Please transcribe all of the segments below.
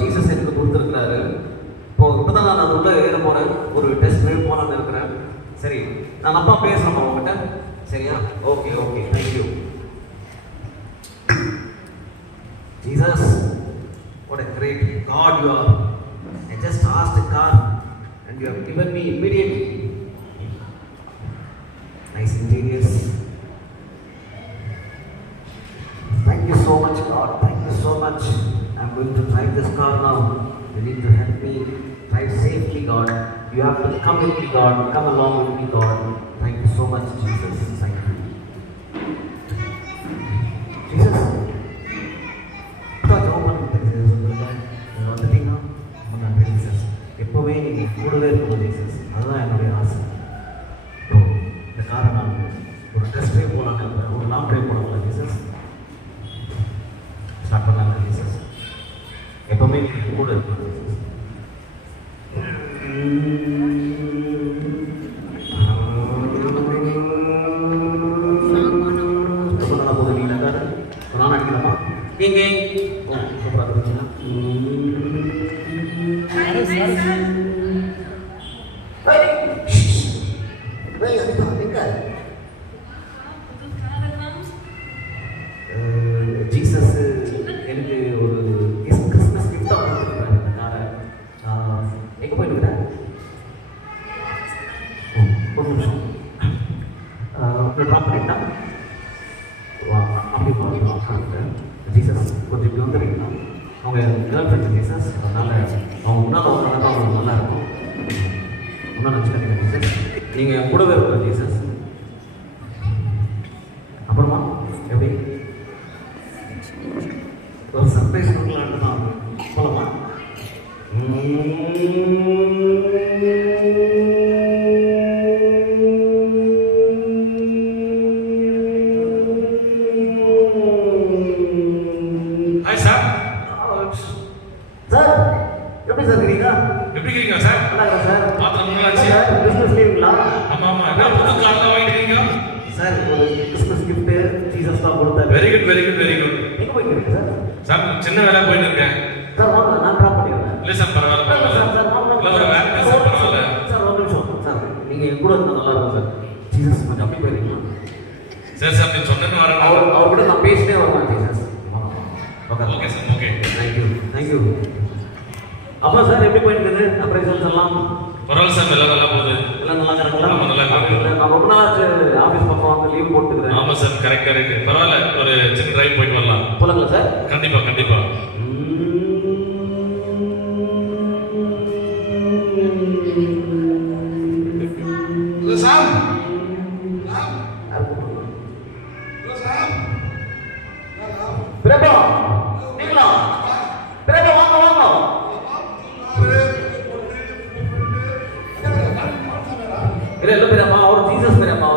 Jesus எனக்கு கொடுத்துருக்கிறாரு. இப்போதான் நான் அது உள்ள ஏற போகிறேன். ஒரு டெஸ்ட் ட்ரைவ் போகலான்னு இருக்கிறேன். சரி, நான் அப்பா பேசுகிறேன் உங்ககிட்ட. சரியா? Okay okay, thank you. Jesus, what a great God you are. I just asked a car and you have given me immediately. Nice interiors. Thank you so much, God. Thank you so much. I'm going to drive this car now. You need to help me drive safely, God. You have to come with me, God. Come along with me, God. Thank you so much, Jesus. Thank you. Jesus. வந்துட்டீங்கன்னா நன்றி Jesus. எப்போவே நீங்கள் கூடவே இருக்கணும் Jesus. அதுதான் என்னுடைய ஆசை. இந்த காரை நான் ஒரு டெஸ்ட் ட்ரைவ் போகலான்னு இருப்பேன். ஒரு லாங் ட்ரைவ் போகலாம் ஜீசஸ். ஸ்டார்ட் பண்ணலாம் ஜீசஸ். எப்போவுமே நீங்கள் கூட இருக்கணும் ஜீசஸ். ரொம்ப நல்லா போகுது. நீங்கள் காரு நான் அடிக்கலாமா? எங்கே சூப்பராக இருக்குங்களா? ஜீசஸ் எனக்கு ஒரு கிறிஸ்மஸ் கிஃப்டாக கொடுத்துருக்காரு இந்த காரை. எங்கே போயிருக்கிறேன்? ஒரு நிமிஷம் ட்ராப் பண்ணிட்டா அப்படி போகிறேன். ஜீசஸ் கொஞ்சம் இப்படி வந்துடுறீங்களா? அவங்க கேர்ள் ஃப்ரெண்ட் ஜீசஸ். அதனால் அவங்க முன்னால் அவங்க நடந்தால் அவங்களுக்கு நல்லா இருக்கும். முன்னாள் நினச்சிக்காதீங்க ஜீசஸ். நீங்கள் கூடவே இருக்கணும் ஜீசஸ். அப்புறமா எப்படி ஒரு சர்ப்ரைஸ் கொடுக்கலான்ட்டு தான் போகலாமா? Hi sir. சார் எப்படி சார் இருக்கீங்க? எப்படி இருக்கீங்க சார்? நல்லா இருக்கா சார்? பார்த்து ரொம்ப நாளாச்சு. கிறிஸ்மஸ் லீவுங்களா? ஆமாம் ஆமாம். என்ன புது காரில் வாங்கிட்டீங்க சார்? ஒரு கிறிஸ்மஸ் கிஃப்ட்டு ஜீசஸ் தான் கொடுத்தாரு. Very good very good very good. எங்கே போய்க்கிறீங்க சார்? சார் சின்ன வேலை போயிட்டு இருக்கேன். சார் வாங்க, நான் ட்ராப் பண்ணிடுறேன். இல்லை சார் பரவாயில்ல பரவாயில்ல. இல்லை ஒரு வேலை சார் பரவாயில்ல. சார் ஒரு நிமிஷம் சார், நீங்கள் என் கூட இருந்தால் நல்லா இருக்கும் சார். ஜீசஸ் கொஞ்சம் அப்படி போயிருக்கீங்களா? சரி சார், நீ சொன்னேன்னு வரேன். அவர்கிட்ட நான் பேசிட்டே வரேன் Jesus. Okay sir okay. Thank you thank you. அப்போ சார் எப்படி போயிருக்குது ஆப்ரேஷன்ஸ் எல்லாம்? பரவாயில்ல சார், நல்லா நல்லா போகுது. எல்லாம் நல்லா இருக்குங்களா? ஆமாம் நல்லா இருக்கு. நான் ரொம்ப நாளாச்சு ஆஃபீஸ் பக்கம் வந்து லீவ் போட்டுக்கிறேன். ஆமாம் சார், கரெக்ட் கரெக்ட். பரவாயில்ல, ஒரு சின்ன டிரைவ் போயிட்டு வரலாம். போலாங்களா சார்? கண்டிப்பாக கண்டிப்பாக. சாம் பிரபா நீங்களா? பிரபா வாங்க வாங்க. இல்ல இல்ல பிரபா, அவர் ஜீசஸ் பிரபா.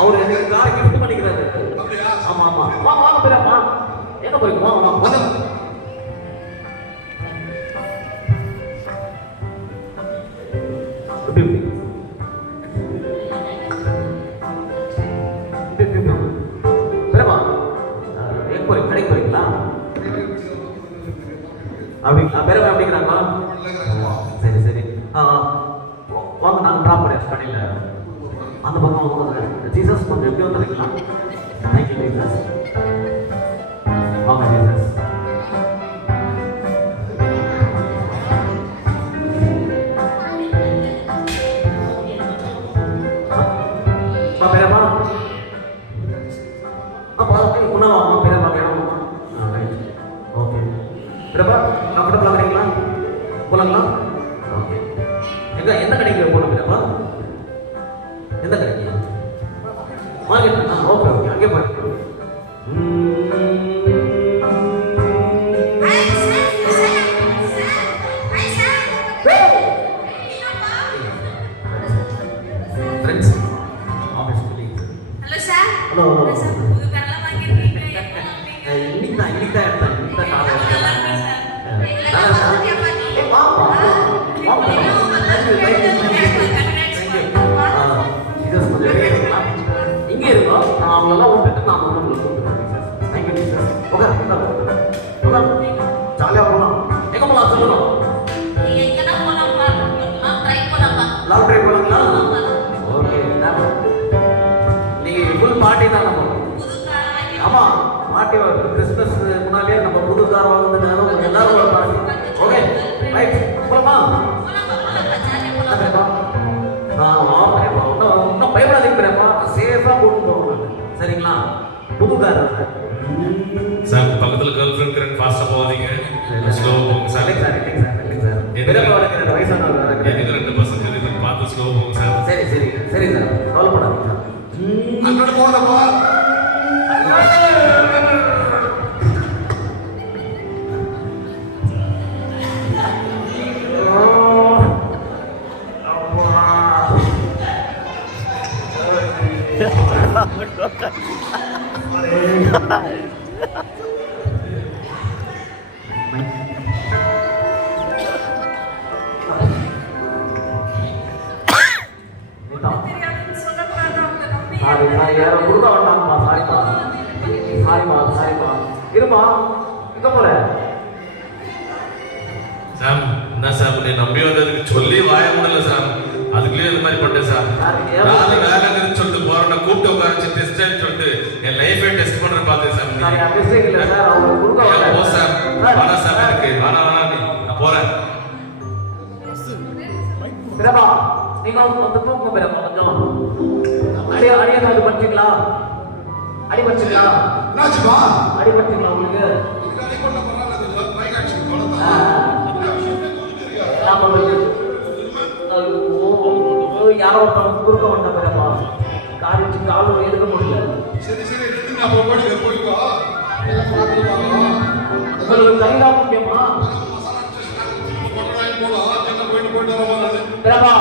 அவர் எனக்கு காரை கிஃப்ட் பண்ணிக்கிறாரு. ஆமா ஆமா, வாங்க வாங்க பிரபா. எங்க போயிட்டு வாங்க வாங்க. பிரபா எங்க போறீங்க? கடைக்கு போறீங்களா? அப்படிங்களா? பிரபா அப்படிங்கிறாங்களா? சரி சரி. வாங்க, நாங்கள் ட்ராப் பண்ணிடுறோம் கடையில். அந்த பக்கம் வாங்க. ஜீசஸ் கொஞ்சம் எப்படி வந்துருக்கீங்களா? Thank you Jesus. வாங்க ஜீசஸ். பிரபா அப்பா முன்னா வாங்க. பிரபா வேணும். Right okay. பிரபா கம்ஃபர்டபுளாக இருக்கிறீங்களா? போலாங்களா? ஓகே. எந்த கடைக்கு போகணும் பிரபா? எந்த கடைக்கு? மார்க்கெட். ஓகே ஓகே, அங்கே போய் friends office colleagues. Hello sir. Hello hello sir, புது கார்லாம் வாங்கிருக்கீங்க. இன்னைக்கு தான் எடுத்தேன். இன்னைக்கு தான் காலையில் நல்லா இருக்கு சார். நல்லா இருக்கா? ஏய் வா வா வா. ஜீசஸ் கொஞ்சம் இங்கே இருக்கோம். நான் அவங்களெல்லாம் விட்டுட்டு நான் வந்து உங்களுக்கு கூப்பிட்டுருக்கேன். சார் இல்லைங்க சார் இல்லைங்க சார் இல்லைங்க சார் பெரியப்பா வளர்க்குற வயசானவர் வளர்க்குறேன் எனக்கு 2 பசங்க இருக்கு பார்த்து ஸ்லோ போகும் சார் சரி சரி சரி சார் கவலைப்படாதீங்க சார் அங்கோட போதப்பா தெரியாதுன்னு சொல்லக்கூடாது அவங்க நம்பி சாரி சாரி யாரோ குறுக்க வந்தாங்கம்மா சாரிப்பா சாரிப்பா சாரிப்பா இருப்பா எங்க போற சாம் என்ன சாம் நீ நம்பி வந்ததுக்கு சொல்லி வாய முடியல சாம் அதுக்குள்ளேயே இந்த மாதிரி பண்ணிட்டேன் சாம் நாலு வேலைன்னு சொல்லிட்டு போறேன் கூப்பிட்டு உட்காரச்சு டெஸ்ட் சொல்லிட்டு என் லைஃபை டெஸ்ட் பண்ற பார்த்தேன் சாம் சாரி மிஸ்டேக் இல்ல சார் அவங்க குறுக்க போ வந்தாங்க சாம் வேணா சாம் எனக்கு வேணா நீ நான் போறேன் பிரபா நீங்க வந்து தூங்க பிரபா கொஞ்சம் அடியாவது படிச்சீங்களா அடி படிச்சீங்களா என்னாச்சுப்பா அடி படிச்சீங்களா உங்களுக்கு இதுக்கு அடி பண்ண பரவாயில்ல ட்ரைக் ஆக்ஷன் ஆ, தொலைதா ஆமா, யாரோ ஒருத்தவங்க குறுக்க வந்த பிரபா கால் வச்சு காலும் எடுக்க முடியல சரி சரி நீங்க அப்போ போய்க்கோ எல்லாம் பார்த்து வாங்க உங்களுக்கு கைதான் முக்கியமா மசாலா போலாம் போயிட்டு வர மாதிரி பிரபா